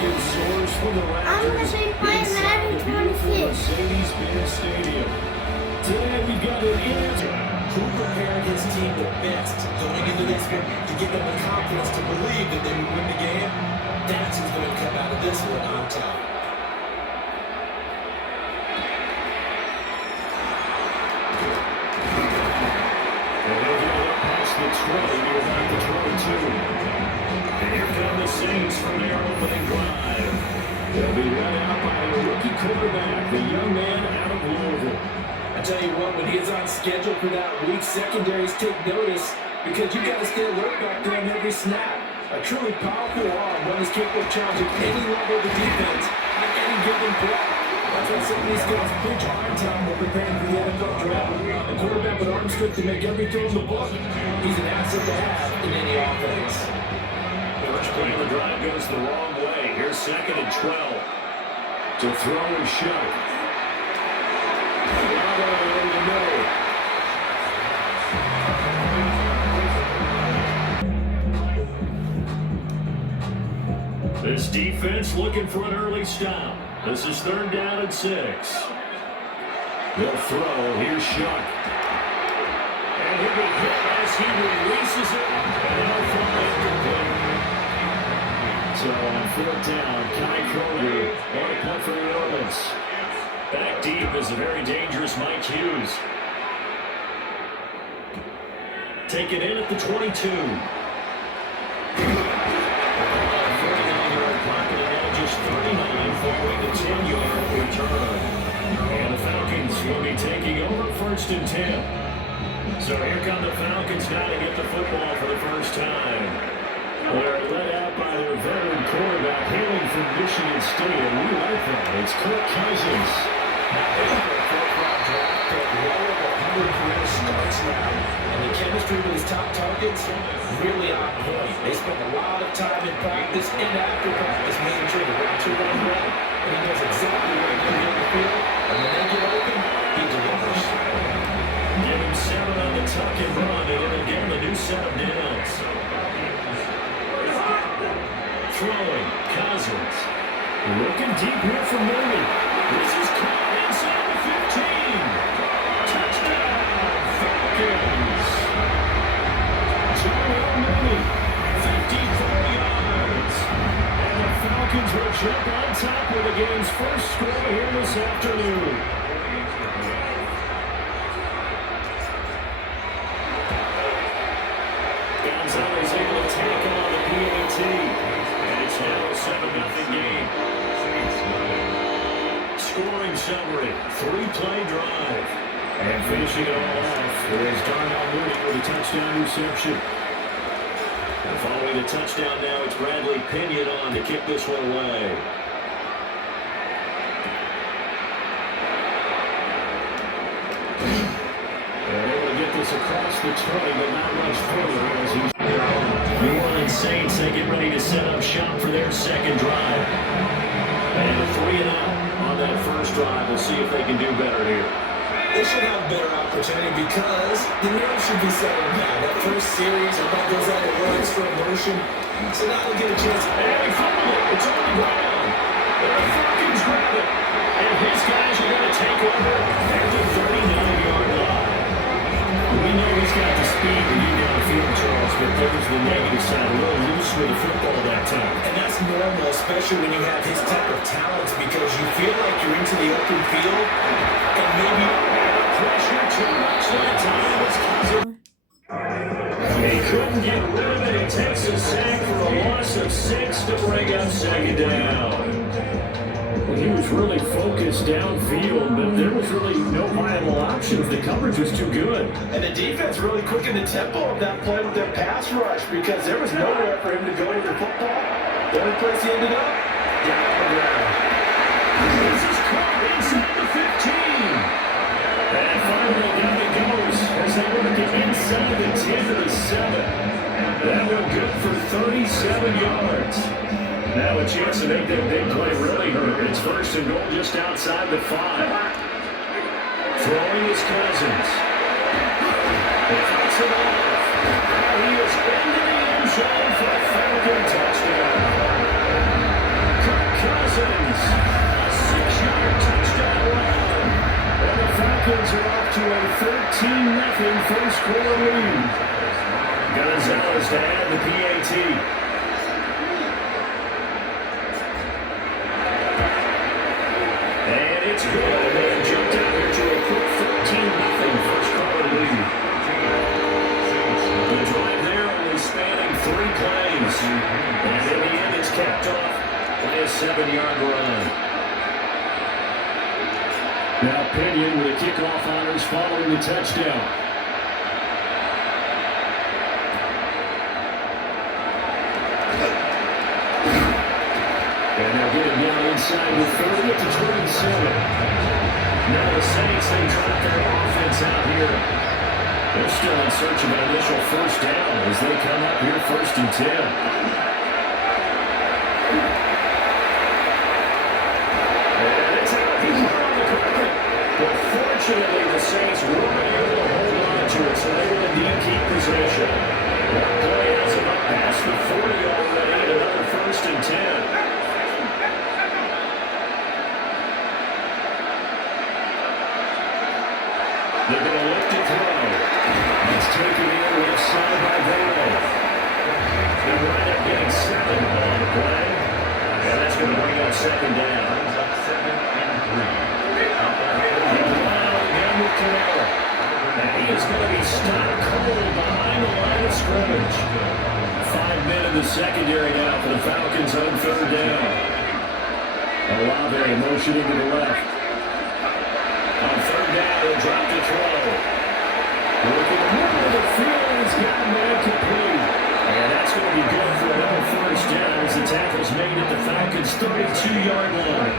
I'm going to be playing Madden 26. Mercedes-Benz Stadium. Today we got an answer. Who prepared his team the best going into this one to give them the confidence to believe that they would win the game? That's who's going to come out of this one on top. And they'll get it past the 20 to about the 22. And here come the Saints from their opening drive. They'll be led out by a rookie quarterback, the young man out of Louisville. I tell you what, when he is on schedule for that week, secondaries take notice because you got to stay alert back there on every snap. A truly powerful arm, one is capable of challenging any level of the defense at any given play. That's why some of these guys pinch hard time while preparing for the NFL draft. A quarterback with arm strength to make every throw in the book. He's an asset to have in any offense. First play of the drive goes the wrong way. Here's 2nd and 12. To throw and shove. This defense looking for an early stop. This is 3rd down and 6. They'll throw. Here's Shuck. And he'll be hit as he releases it. And they'll throw incomplete. So on 4th down, Kai Kroger on a punt for the Orleans. Back deep is a very dangerous Mike Hughes. Taken in at the 22. Just 39 following the 10-yard return. And the Falcons will be taking over 1st and 10. So here come the Falcons now to get the football for the first time. They're led out by their veteran quarterback hailing from Michigan State. And we like that. It's Kirk Cousins. Career starts now, and the chemistry with his top targets really on point. They spend a lot of time in practice and after practice making sure the routes are run well, and he knows exactly where he's going to get the field, and when they get open, he delivers. Give him 7 on the tuck and run, and it'll get him a new set of downs. Throwing, Cousins. Looking deep here for Mooney. This is caught inside the 15. Touchdown, Falcons. Jarrell Mooney, 54 yards. And the Falcons will jump on top with the game's first score here this afternoon. Gonzalez able to tackle on the PAT. And it's now a 7-0 game. Scoring summary, 3-play drive. And finishing it all off is Darnell Mooney with a touchdown reception. And following the touchdown now, it's Bradley Pinion on to kick this one away. They're able to get this across the 20, but not much further as he's New Orleans Saints, they get ready to set up shop for their second drive. And a 3-and-out on that first drive. We'll see if they can do better here. They should have a better opportunity because the nerves should be settled now. That first series, everybody goes out and runs for emotion. So now they'll get a chance. And he fumbled it. It's on the ground. And the Falcons grab it. And his guys are going to take over at the 39-yard line. We know he's got the speed to get down the field, Charles, but there's the negative side. A little loose with the football that time. And that's normal, especially when you have his type of talents, because you feel like you're into the open field and maybe pressure too much that time was Cousins. He couldn't get rid of it. He takes a sack for a loss of 6 to bring up 2nd down. He was really focused downfield, but there was really no viable options. The coverage was too good. And the defense really quickened the tempo of that play with their pass rush because there was nowhere for him to go with the football. The only place he ended up, down on the ground. This is caught inside the 15. And finally down it goes as they work it inside the 10 to the 7. That one good for 37 yards. Now a chance to make that big play really hurt. It's 1st and goal just outside the 5. Throwing is Cousins. He cuts it off. He is into the end zone for a Falcon touchdown. Falcons are off to a 13-0 first quarter lead. Gonzalez to add the PAT. And it's good. They jumped out here to a quick 13-0 first quarter lead. The drive there only spanning 3 plays. And in the end, it's capped off by a 7-yard run. Now Pinion with a kickoff honors following the touchdown. And they'll get him down inside with 30 to 27. Now the Saints, they drop their offense out here. They're still in search of an initial first down as they come up here 1st and 10. But fortunately, the Saints weren't able to hold on to it, so they will indeed keep possession. One play has them up past the 40 already, and another 1st and 10. They're going to look to throw. It's taken in left side by Vero. They wind up getting 7 on the play. And that's going to bring up 2nd down. And he is going to be stopped cold behind the line of scrimmage. 5 men in the secondary now for the Falcons on 3rd down. Olave motioning to the left. On 3rd down, they'll drop the throw. Looking over the field, he's got a man complete. And that's going to be good for another 1st down as the tackle's made at the Falcons' 32-yard line.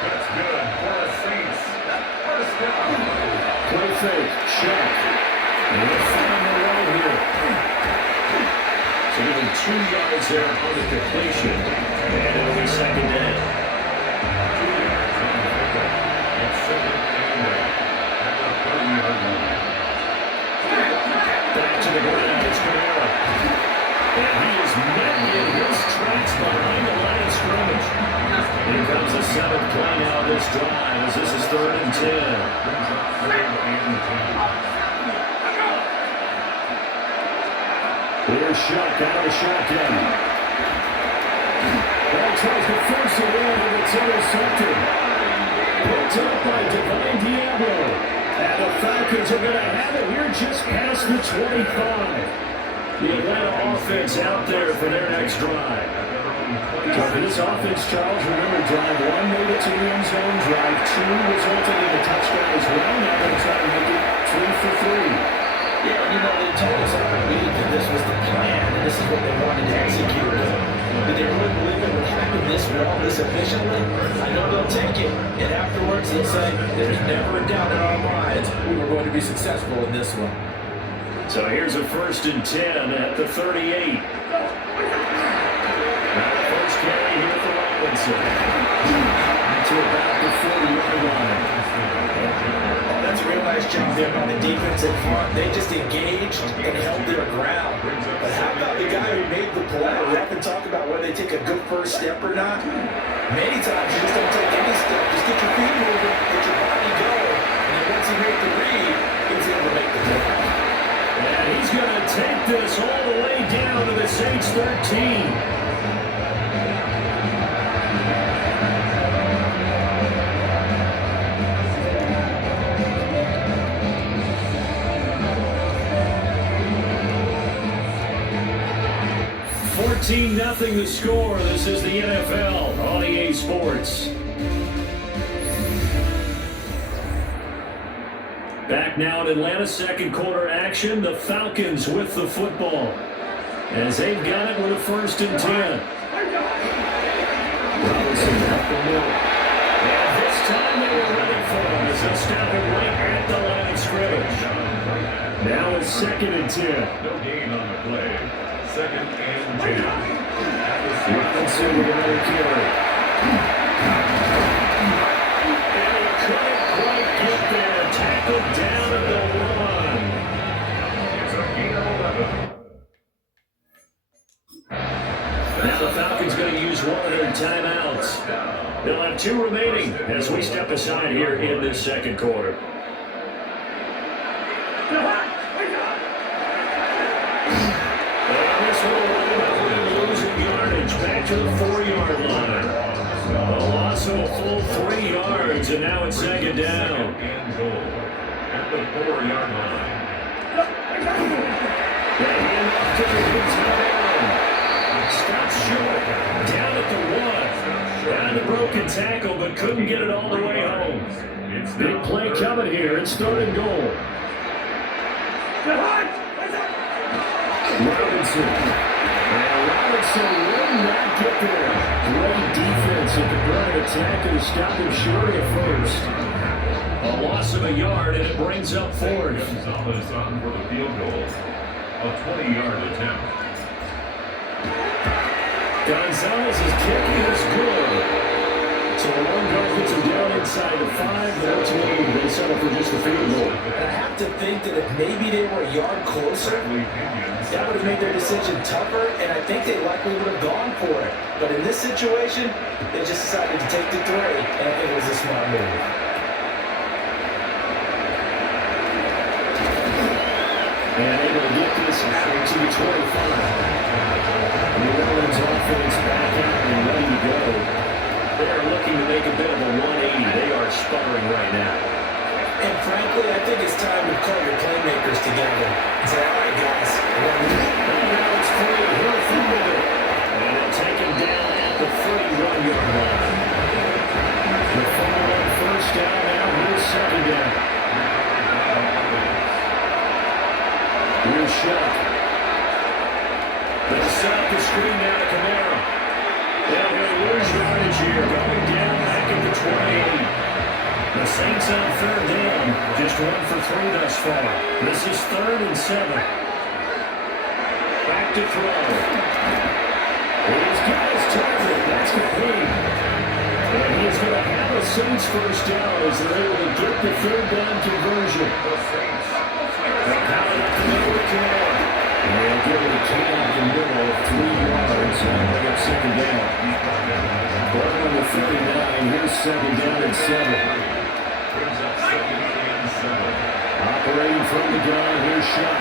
That's good for the Saints. First down. Play fake, check. And they'll find the road here. So giving 2 yards there on the completion. And it'll be 2nd down. Back to the ground, it's Camara. And he is met in his tracks behind the line of scrimmage. Here comes the 7th play now of this drive as this is 3rd and 10. Here's Shuck out of the shotgun. Ball tries to force it in, and it's intercepted. Picked up by Divine Diablo. And the Falcons are going to have it here just past the 25. The Atlanta offense out there for their next drive. So for this offense, Charles, remember, drive 1 made it to the end zone. Drive 2 resulted in a touchdown as well. Now they're trying to make it 3 for 3. Yeah, they told us all week that this was the plan, and this is what they wanted to execute. Did they really believe it would happen this well, this efficiently? I know they'll take it, and afterwards they'll say, there's never a doubt in our minds we were going to be successful in this one. So here's a 1st and 10 at the 38. Now the first carry here for Robinson. To about the 40-yard line. That's a real nice job there by the defense in front. They just engaged and held their ground. But how about the guy who made the play? We often talk about whether they take a good first step or not. Many times you just don't take any step. Just get your feet moving, get your body going. And then once he made the read, he was able to make the play. And he's going to take this all the way down to the Saints 13. 14-0 the score. This is the NFL on EA Sports. Back now in Atlanta, 2nd quarter action. The Falcons with the football as they've got it with a 1st and 10. Robinson up the middle. And this time they were ready for him as they stop it right at the line of scrimmage. Now it's 2nd and 10. No gain on the play. 2nd and 10. Robinson with another carry. And he couldn't quite get there. Tackled down at the 1. It's a gain of 11. Now the Falcons going to use one of their timeouts. They'll have 2 remaining as we step aside here in this second quarter. And this will losing yardage back to the 4-yard line. A loss of a full 3 yards, and now it's second down. And goal at the 4-yard line. They hand off to the stops short, down at the 1. Got the broken tackle, but couldn't get it all the way home. Big play coming here. It's 3rd and goal. Robinson. And Robinson will not get there. Great defense at the front of the tackle to stop him short at first. A loss of a yard, and it brings up 4th. Gonzalez on for the field goal. A 20-yard attempt. Gonzalez's kicking is good. So the long guard gets him down inside the 5, and ultimately they settle for just a field goal. I have to think that if maybe they were a yard closer, that would have made their decision tougher, and I think they likely would have gone for it. But in this situation, they just decided to take the 3, and I think it was a smart move. And able to get this out to the 25. New Orleans offense back out and ready to go. They are looking to make a bit of a 180. They are sputtering right now. And frankly, I think it's time to call your playmakers together and say, all right, guys. And now it's free. He'll fumble it. And they'll take him down at the 31-yard line. The fumble on 1st down. Now here's 2nd down. Here's Shuck. They'll set up the screen down to Kamara. They'll go lose yardage here, going down back at the 28. The Saints on 3rd down, just 1 for 3 thus far. This is 3rd and 7. Back to throw. He's got his target. That's complete. And he's going to have a Saints 1st down as they're able to get the 3rd down conversion. They'll pound it up the middle of Kamara. And they'll give it a can in the middle of 3 yards and bring up 2nd down. Ball on the 39. Here's 2nd down and 7. Operating from the gun, here's Shuck.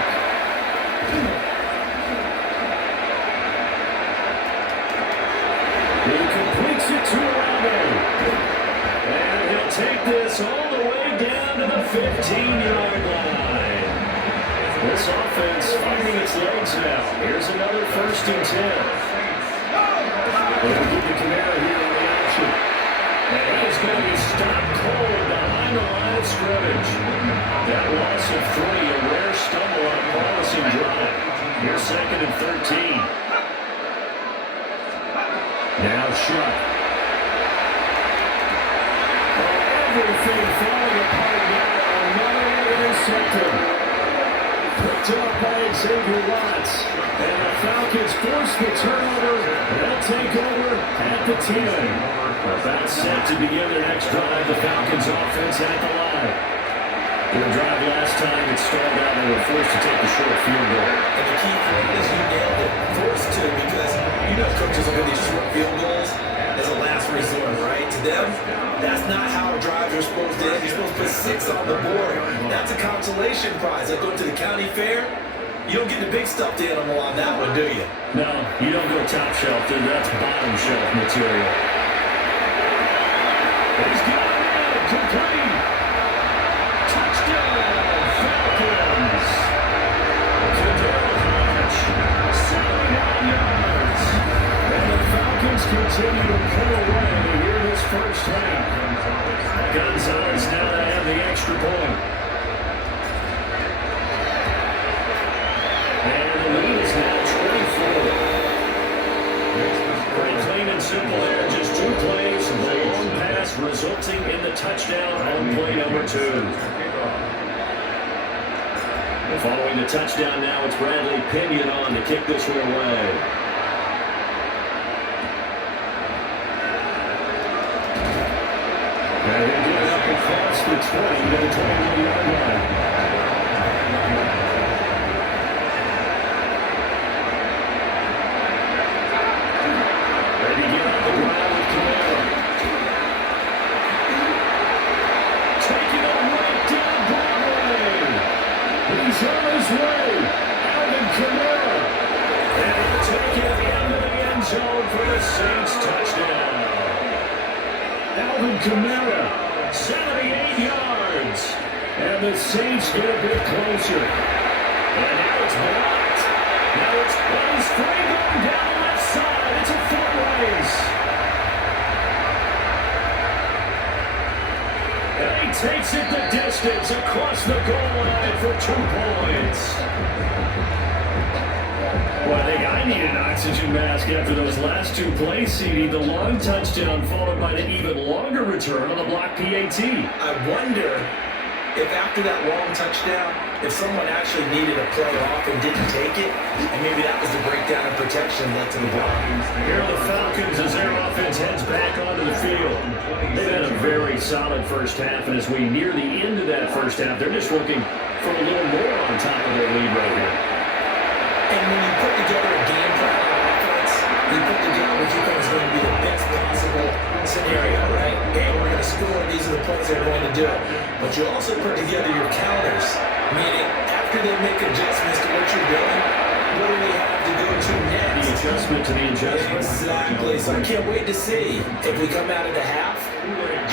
He completes it to Arabo. And he'll take this all the way down to the 15-yard line. This offense finding its legs now. Here's another 1st and 10. They'll give the Kamara here on the option. And he's going to be stopped cold behind the line of scrimmage. That loss of 3, a rare stumble on a promising drive. Here's 2nd and 13. Now Shuck. Everything falling apart now. Another interceptor. Picked up by Xavier Watts. And the Falcons force the turnover. They'll take over at the 10. About set to begin their next drive. The Falcons offense at the line. Their drive last time it stalled out and they were forced to take the short field goal. And the key point is you nailed it. Forced to, because you know coaches look at these short field goals as a last resort, right? To them, that's not how drives are supposed to end. You're supposed to put 6 on the board. That's a consolation prize. Like going to the county fair, you don't get the big stuffed animal on that one, do you? No, you don't go top shelf, dude. That's bottom shelf material. He's got it, complete. Touchdown, Falcons. Kadarius Hodge, 79 yards. And the Falcons continue to pull away here this 1st half. Gonzalez now to have the extra point. And the lead is now 24. Pretty clean and simple there. Just 2 plays, a long pass resulting in the touchdown on play number 2. And following the touchdown now, it's Bradley Pinion on to kick this one away. And they get it up across the 20 to the 21-yard line. They begin for the Saints touchdown. Alvin Kamara, 78 yards. And the Saints get a bit closer. And now it's blocked. Now it's plays free going down the left side. It's a foot race. And he takes it the distance across the goal line for 2 points. Well, I think I need an oxygen mask after those last 2 plays, CD. The long touchdown followed by the even longer return on the block PAT. I wonder if after that long touchdown, if someone actually needed a play off and didn't take it, and maybe that was the breakdown of protection led to the block. Here are the Falcons as their offense heads back onto the field. They've had a very solid first half, and as we near the end of that first half, they're just looking for a little more on top of their lead right here. And when you put together a game plan on offense, you put together what you think is going to be the best possible scenario, right? And we're going to score, these are the plays they're going to do. But you also put together your counters, meaning after they make adjustments to what you're doing, what do we have to go to next? The adjustment to the adjustment. Exactly. So I can't wait to see if we come out of the half,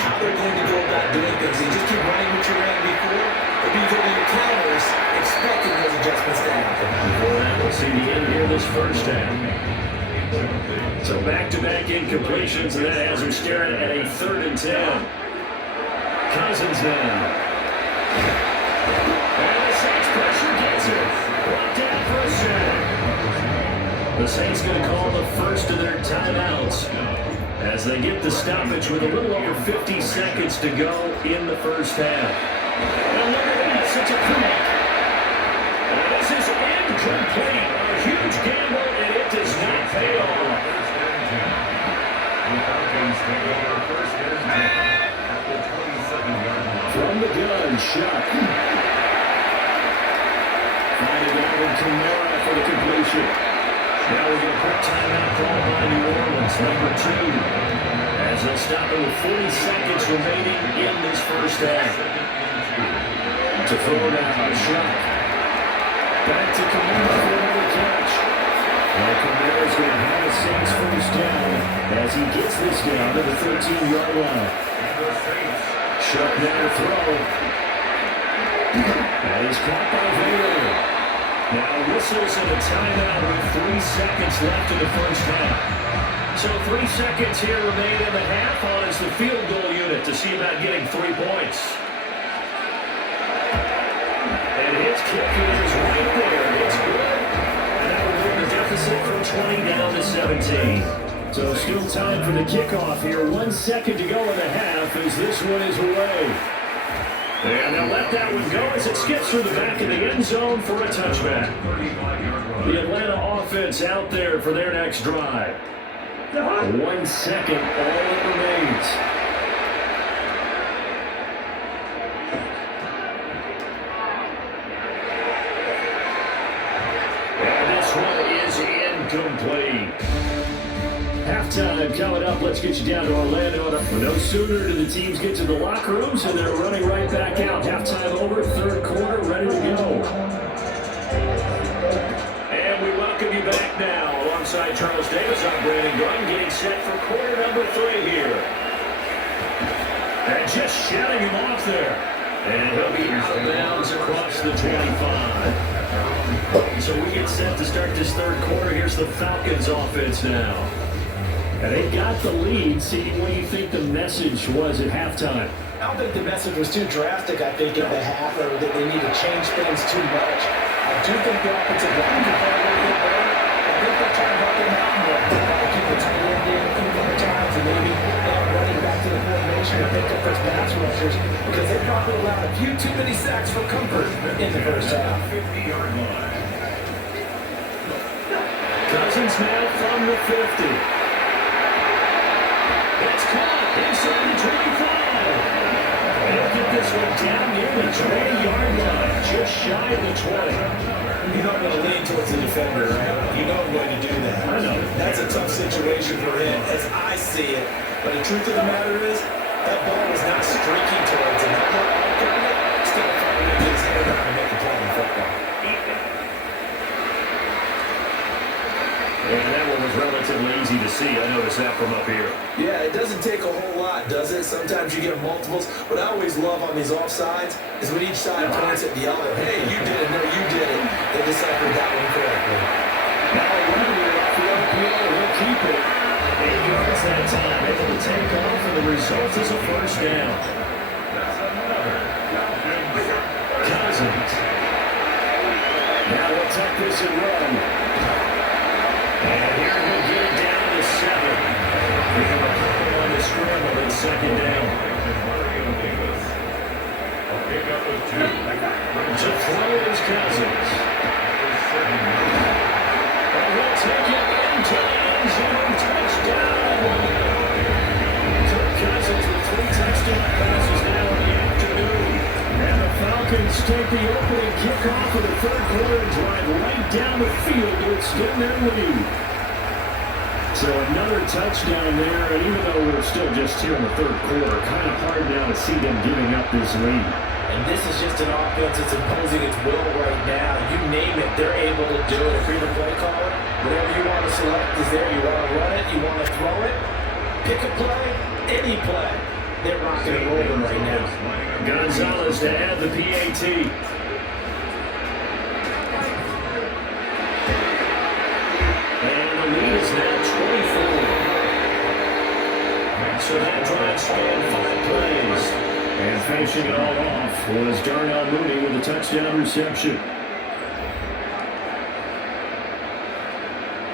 how they're going to go about doing things. You just keep running what you ran before, or do you go to your counters expecting those adjustments to happen? We'll see the end here this first half. So back-to-back incompletions, and that has them staring at a 3rd and 10. Cousins now. And the Saints pressure gets it. Brought down for a sack. The Saints going to call the first of their timeouts as they get the stoppage with a little over 50 seconds to go in the first half. And look at this, it's a pick. And this is incomplete. A huge gamble, and it does not pay off. From the gun, shot. Finding Alvin Kamara for the completion. Now we're going to put timeout call by New Orleans, number 2. As they'll stop it with 40 seconds remaining in this first half. To throw now, a shot. Back to Kamara for another catch. Well, Kamara's going to have a Saints first down as he gets this down to the 13-yard line. Shuck now throw. That is caught by Vader. Now whistles and a timeout with 3 seconds left in the first half. So 3 seconds here remain in the half on as the field goal unit to see about getting 3 points. And his kick is right there. It's good. And that will bring the deficit from 20 down to 17. So still time for the kickoff here. 1 second to go in the half as this one is away. And they'll let that one go as it skips through the back of the end zone for a touchback. The Atlanta offense out there for their next drive. 1 second, all that remains. And this one is incomplete. Halftime coming up. Let's get you down to Orlando. No sooner do the teams get to the locker rooms, and they're running right back out. Halftime over, 3rd quarter, ready to go. And we welcome you back now. Alongside Charles Davis, I'm Brandon Grun, getting set for quarter number 3 here. And just shutting him off there. And he'll be out of bounds across the 25. So we get set to start this 3rd quarter. Here's the Falcons offense now. And they got the lead. See, what do you think the message was at halftime? I don't think the message was too drastic, I think, in the half, or that they need to change things too much. I do think the offensive line can play a little bit better. I think they're trying to help them out more. They're trying to keep the tight end in a few more times, and maybe running back to the formation and pick up those pass rushers, because they probably allowed a few too many sacks for comfort in the first half. 50-yard line. Cousins now from the 50. It's caught inside the 25. And he'll get this one down near the 20-yard line, just shy of the 20. You don't want to lean towards the defender, right? You know I'm going to do that. I know. That's a tough situation for him, as I see it. But the truth of the matter is, that ball was not streaking towards him. That ball got it, still trying to get his head down and make a play in football. And that one was relatively easy to see. I noticed that from up here. Yeah, it doesn't take a whole lot, does it? Sometimes you get multiples. What I always love on these offsides is when each side points at the other. Hey, you did it. No, you did it. They deciphered that one correctly. Now running off the RPO, he'll keep it. 8 yards that time. Able to take off, and the result is a first down. Cousins. Now they'll tuck this and run. And here we'll get it down to 7. We have a couple on the scramble in second down. To throw is Cousins. And we'll take it into the end zone. Touchdown. Kirk Cousins with 3 touchdown passes now in the afternoon. And the Falcons take the opening kickoff of the third quarter and drive right down the field to extend their lead. So another touchdown there, and even though we're still just here in the third quarter, kind of hard now to see them giving up this lead. And this is just an offense that's imposing its will right now. You name it, they're able to do it. If you're the play caller, whatever you want to select is there. You want to run it, you want to throw it, pick a play, any play. They're rocking and rolling right now. Gonzalez to add the PAT. And the lead is now 24. So that drive spanned 5 plays. And finishing it all off was Darnell Mooney with a touchdown reception.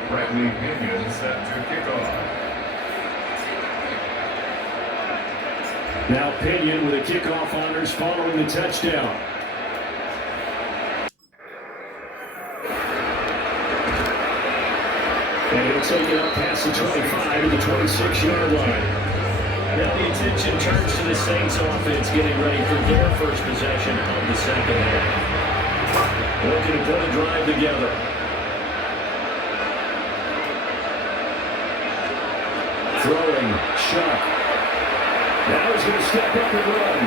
Bradley Pinion set to kick off. Now Pinion with a kickoff honors following the touchdown. And he'll take it up past the 25 to the 26-yard line. Now the attention turns to the Saints offense getting ready for their first possession of the second half. Looking to put a drive together. Throwing, Shuck. Now he's going to step up and run.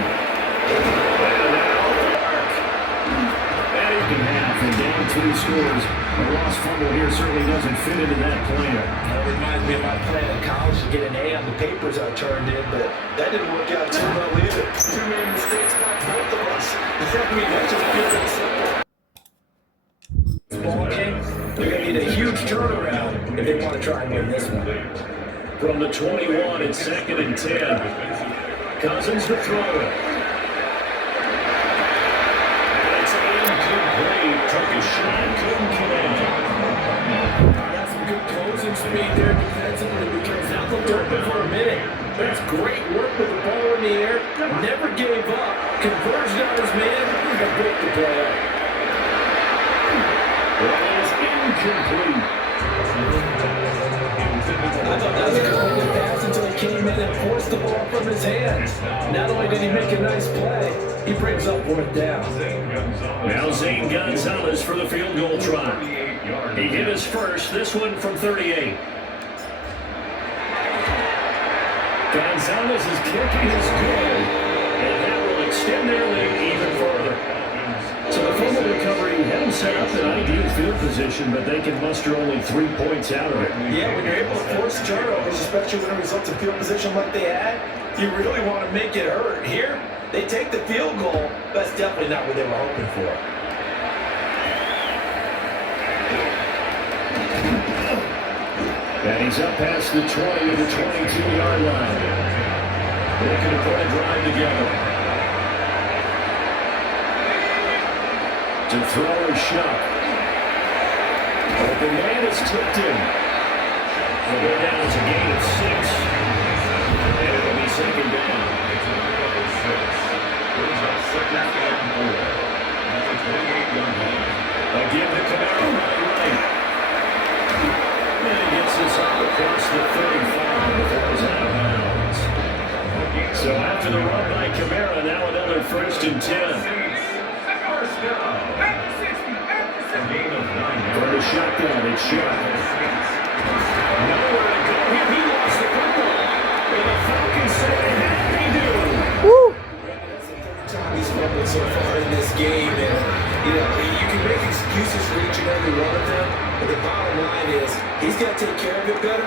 And now Mark. And he can half and down 2 scores. A lost fumble here certainly doesn't fit into that plan. That reminds me of my plan in college to get an A on the papers I turned in, but that didn't work out too well either. Too many mistakes by both of us. I mean, that just feels like simple. Ball game, they're going to need a huge turnaround if they want to try and win this one. From the 21, it's 2nd and 10. Cousins to throw it. And it's incomplete. Took a shot, couldn't connect. Got some good closing speed there defensively because now looked open for a minute. That's great work with the ball in the air. Never gave up. Converged on his man and broke the play up. That is incomplete. I thought that was a completed pass until he came in and forced the ball from his hands. Not only did he make a nice play, he brings up 4th down. Now Zane Gonzalez for the field goal try. He hit his first, this one from 38. Gonzalez's kick is good, and that will extend their lead even further. So the fumble recovery had them set up in ideal field position, but they can muster only 3 points out of it. Yeah, when you're able to force turnovers, especially when it results in field position like they had, you really want to make it hurt. Here, they take the field goal. That's definitely not what they were hoping for. And he's up past the 20 to the 22-yard line. Looking to put a drive together. To throw a shot. But the man is tipped in. We'll go down to a gain of 6. And it'll be 2nd down. Again to Camaro right. And he gets this up across the 35 before he's out of bounds. So after the run by Camaro, now another 1st and 10. For the shotgun, it's shot. Nowhere to go here. He lost the football. And the Falcons say they do. Woo! That's the 3rd time he's fumbled so far in this game. And, you can make excuses for each and every one of them. But the bottom line is, he's got to take care of it better.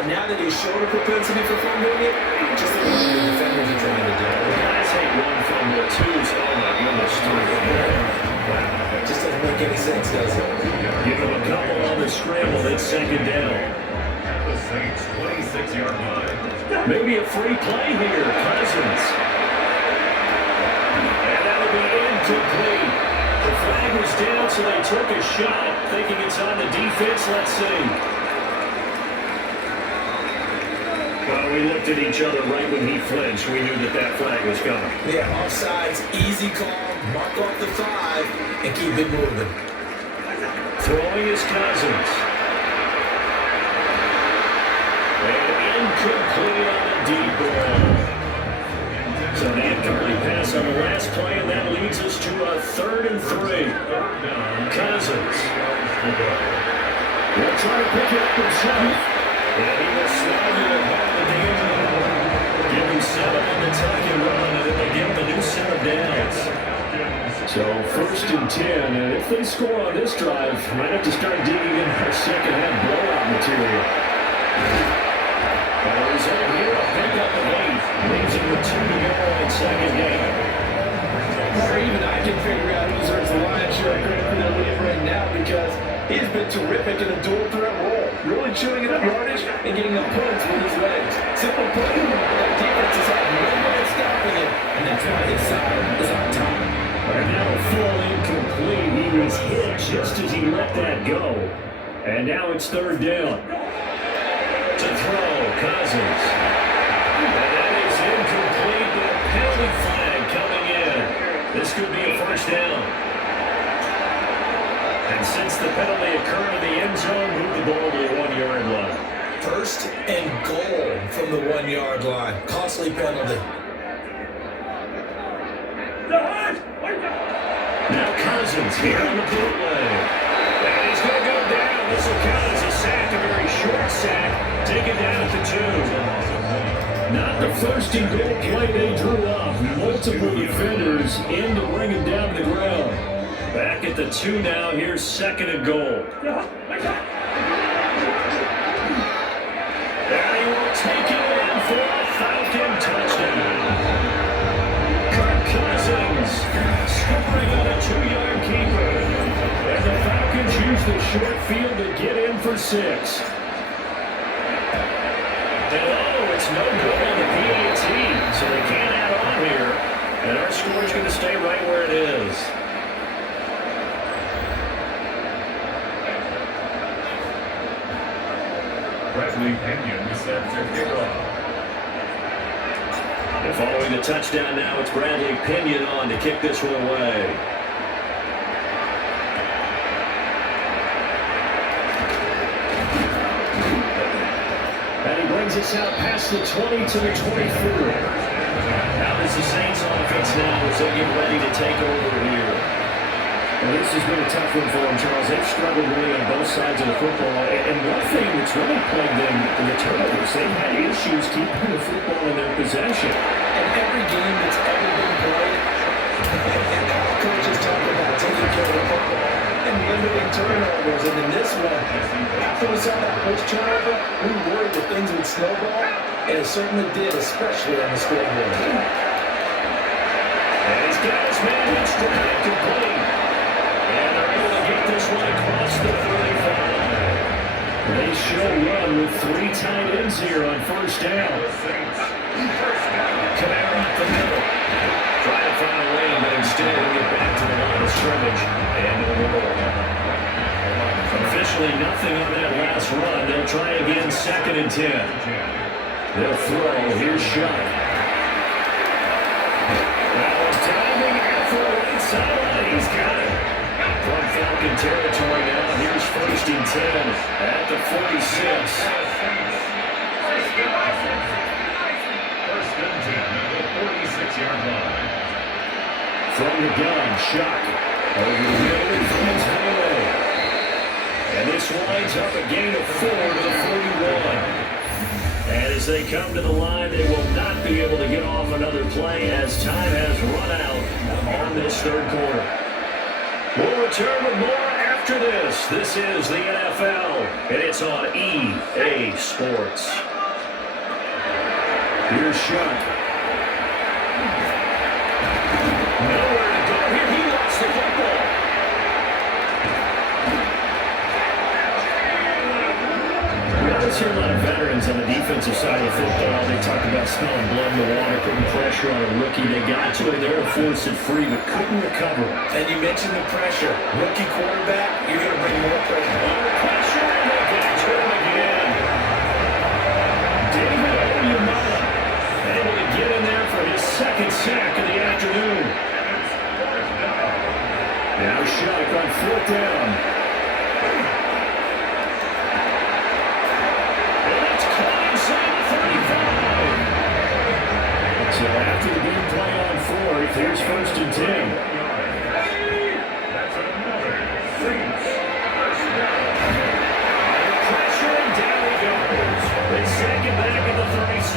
And now that he's shown a propensity for fumbling it, just look at what the defenders are trying to do. Guys hate one fumble, two, so oh my goodness, It just doesn't make any sense, does it? give him a couple on the scramble, it's second down. At the Saints' 26-yard line. Maybe a free play here, Cousins. And that'll be incomplete. The flag was down, so they took a shot, thinking it's on the defense. Let's see. Well, we looked at each other right when he flinched. We knew that that flag was coming. Yeah, offsides, easy call, mark off the 5, and keep it moving. Throwing is Cousins. And incomplete on the deep ball. So an incomplete pass on the last play, and that leads us to a 3rd and 3. Cousins. Will try to pick it up himself. And he will slide it home at the end of the run. Give him 7 on the tuck and run, and then they give him a new set of downs. So 1st and 10, and if they score on this drive, might have to start digging in our second half blowout material. And the result here, a pickup of 8. Leaves him with 2 to go in second game. Or even I can figure out who deserves the lion's share of credit for their lead right now, because he's been terrific in a dual threat role, really chewing it up yardage and getting the points with his legs. Simple play, that defense has had no way of stopping it, and that's why his side is on top. And now a full incomplete. He was hit just as he let that go. And now it's 3rd down. To throw, Cousins. And that is incomplete, but a penalty flag coming in. This could be a 1st down. And since the penalty occurred in the end zone, move the ball to the 1-yard line. 1st and goal from the 1-yard line. Costly penalty. Now Cousins here on the bootleg. And he's going to go down. This will count as a sack, a very short sack. Taken down at the 2. Not the 1st and goal play they drew up. Multiple defenders in to bring him down to the ground. Back at the 2 now. Here's 2nd and goal. And he will take it in for a Falcon touchdown. Cousins scoring on a 2-yard keeper. And the Falcons use the short field to get in for 6. And oh, it's no good on the PAT, so they can't add on here. And our score is going to stay right where it is. Bradley Pinion sets a kickoff. And following the touchdown now, it's Bradley Pinion on to kick this one away. And he brings us out past the 20 to the 24. Now there's the Saints offense now as they get ready to take over here. Well, this has been a tough one for them, Charles. They've struggled really on both sides of the football. And one thing that's really plagued them in the turnovers, they've had issues keeping the football in their possession. And every game that's ever been played, coaches talk about taking care of the football and limiting turnovers. And in this one, after we saw that first turnover, we worried that things would snowball, and it certainly did, especially on the scoreboard. And he's got his man in stride complete. And they're able to get this one across the 35. They show run with 3 tight ends here on 1st down. Kamara up the middle. Trying to find a lane, but instead he'll get back to the line of scrimmage. And it'll roll. Officially nothing on that last run. They'll try again 2nd and 10. They'll throw. Here's Shuck. Now diving after a right sideline. He's got it. From Falcon territory now. Here's 1st and 10 at the 46. From the gun, Shuck. Over the middle and finds Holloway. And this winds up a gain of 4 to the 41. And as they come to the line, they will not be able to get off another play as time has run out on this 3rd quarter. We'll return with more after this. This is the NFL, and it's on EA Sports. Here's Shuck. Nowhere to go here. He lost the football. Let's hear a lot of veterans on the defensive side of the football. They talk about smelling blood in the water, putting pressure on a rookie. They got to it there to force it free, but couldn't recover. And you mentioned the pressure. Rookie quarterback, you're going to bring more pressure. Under pressure, and they get to him again. David Onyemata able to get in there for his second sack of the afternoon. Now Shuck on 4th down. So after the big play on 4th, here's 1st and 10. That's another 6. Pressure, and down he goes. They sack it back at the 36.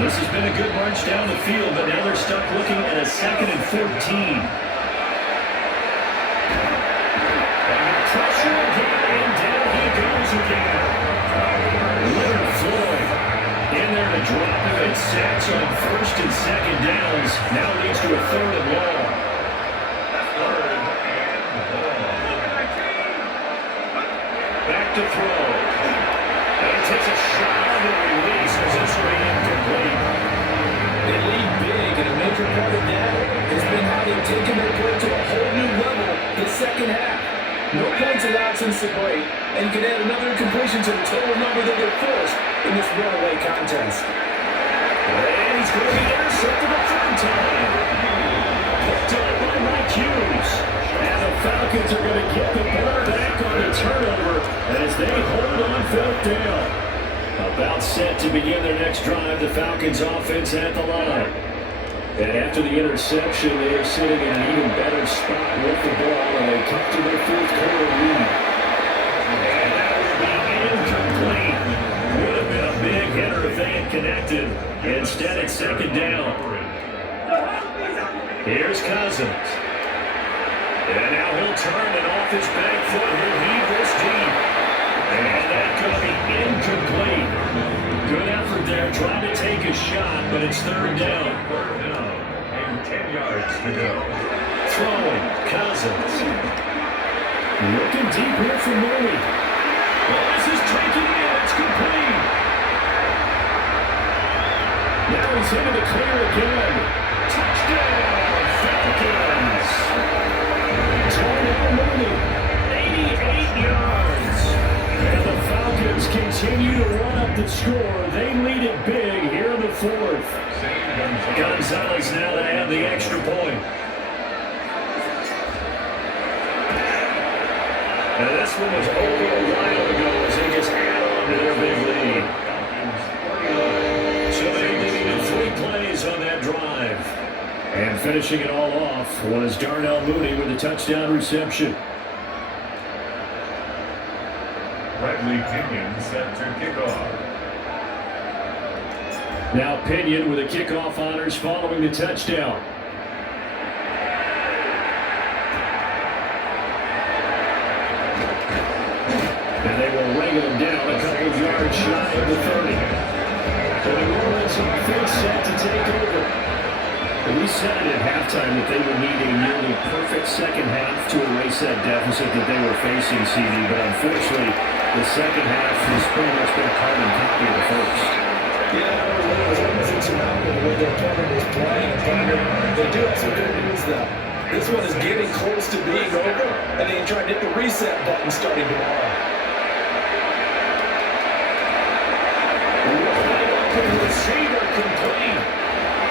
This has been a good march down the field, but now they're stuck looking at a 2nd and 14. Pressure again, and down he goes again. Leonard Floyd in there to drop him, and sacks on 1st and 2nd downs. Now leads to a 3rd and long. Back to throw. And he takes a shot on the release as this will be incomplete. They lead big, and a major part of that has been how they've taken their play to a whole new level this second half. No points allowed since the break, and you can add another incompletion to the total number that they're forced in this runaway contest. And he's going to be intercepted a 3rd time. Picked up by Mike Hughes. And the Falcons are going to get the ball back on the turnover as they hold on 4th down. About set to begin their next drive, the Falcons offense at the line. And after the interception, they are sitting in an even better spot with the ball, and they come to their 4th quarter lead. And that will be incomplete. Would have been a big hitter if they had connected. Instead, it's 2nd down. Here's Cousins. And now he'll turn and off his back foot. He'll heave this deep. And that's going to be incomplete. Good effort there, trying to take a shot, but it's 3rd down. And 10 yards to go. Throwing, Cousins. Looking deep here for Mooney. Well, this is taken in. It's complete. Now he's into the clear again. Touchdown, Falcons. Darnell Mooney, 88 yards. And the Falcons continue to run up the score. They lead it big here in the 4th. Gonzalez now to have the extra point. And this one was over a while ago as they just add on to their big lead. So they needed 3 plays on that drive. And finishing it all off was Darnell Mooney with a touchdown reception. Bradley Pinion set to kick off. Now Pinion with the kickoff honors following the touchdown. And they will wrangle him down a couple of yards shy of the 30. The New Orleans offense set to take over. And we said it at halftime that they would need a nearly perfect second half to erase that deficit that they were facing, CD. But unfortunately, the second half has pretty much been a carbon copy of the first. Yeah, it was almost insurmountable the way their opponent was playing. They do have some good news, though. This one is getting close to being over, and they try to hit the reset button starting tomorrow. Receiver complete.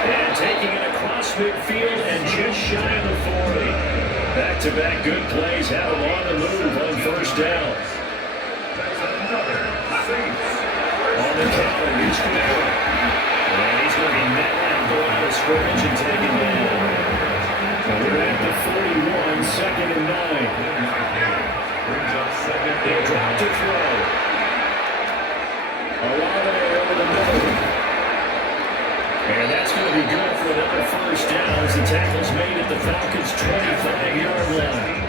And taking it across midfield and just shy of the 40. Back-to-back good plays have him on the move on 1st down. That's another 6. On the counter, reach for it. And he's going to be met and go out of scrimmage and taken down. And we're at the 41, 2nd and 9. Brings up 2nd. They'll drop to throw. Olave over the middle. And that's going to be good for another 1st down as the tackle's made at the Falcons' 25-yard line.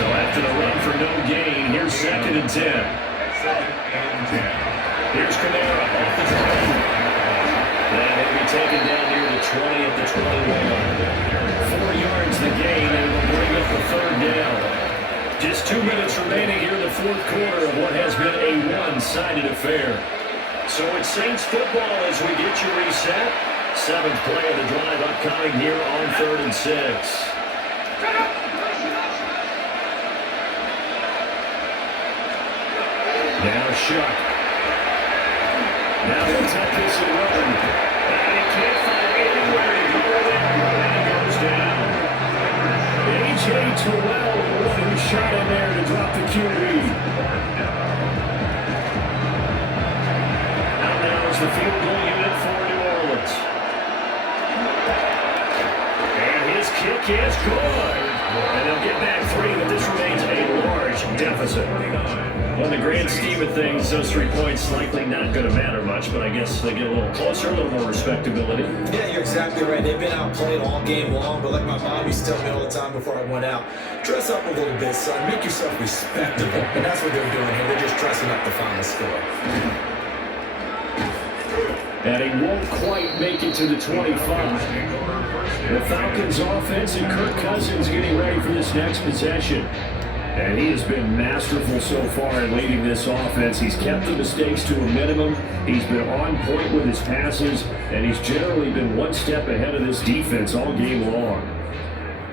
So after the run for no gain, here's 2nd and 10. Second and 10. Here's Kamara off the drive. And it'll be taken down near the 20 at the 21. 4 yards the gain, and it'll bring up the 3rd down. Just 2 minutes remaining here in the 4th quarter of what has been a one-sided affair. So it's Saints football as we get you reset. 7th play of the drive upcoming here on 3rd and 6. Now Shuck. Now he'll take this and run. And he can't find anywhere to go with it. And he goes down. A.J. Terrell, the one who shot in there to drop the QB. Now is the field goal unit for New Orleans. And his kick is good. And they'll get back 3, but this remains a large deficit. On the grand scheme of things, those 3 points likely not going to matter much, but I guess they get a little closer, a little more respectability. Yeah, you're exactly right. They've been outplayed all game long, but like my mom used to tell me all the time before I went out, dress up a little bit, son. Make yourself respectable. And that's what they're doing here. They're just dressing up the final score. And he won't quite make it to the 25. The Falcons offense and Kirk Cousins getting ready for this next possession. And he has been masterful so far in leading this offense. He's kept the mistakes to a minimum. He's been on point with his passes, and he's generally been one step ahead of this defense all game long.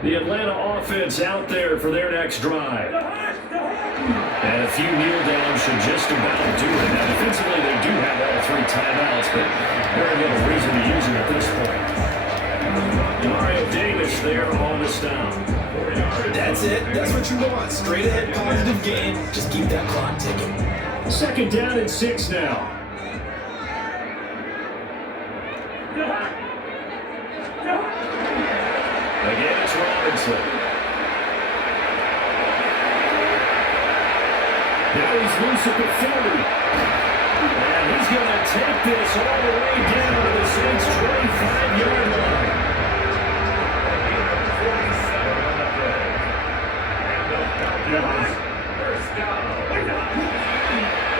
The Atlanta offense out there for their next drive. And a few kneel downs should just about do it. Now, defensively, they do have all 3 timeouts, but very little reason to use them at this point. Mario Davis there on the stop. That's it. That's what you want. Straight ahead, positive game. Just keep that clock ticking. 2nd down and 6 now. Again, it's Robinson. Now he's loose at the 40. And he's going to take this all the way down to the Saints' 25-yard line.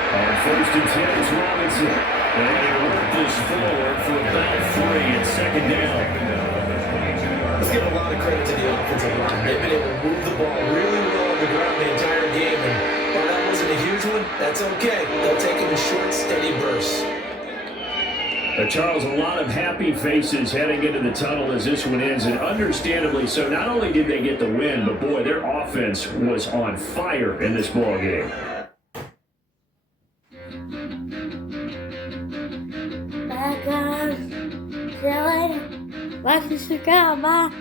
On 1st and 10 is Robinson. And he worked this forward for about 3 and 2nd down. Let's give a lot of credit to the offensive line. They've been able to move the ball really well on the ground the entire game. And while that wasn't a huge one, that's okay. They'll take it in short, steady bursts. Charles, a lot of happy faces heading into the tunnel as this one ends, and understandably so. Not only did they get the win, but boy, their offense was on fire in this ball game. Bye, guys. See you later. Like and subscribe. Bye.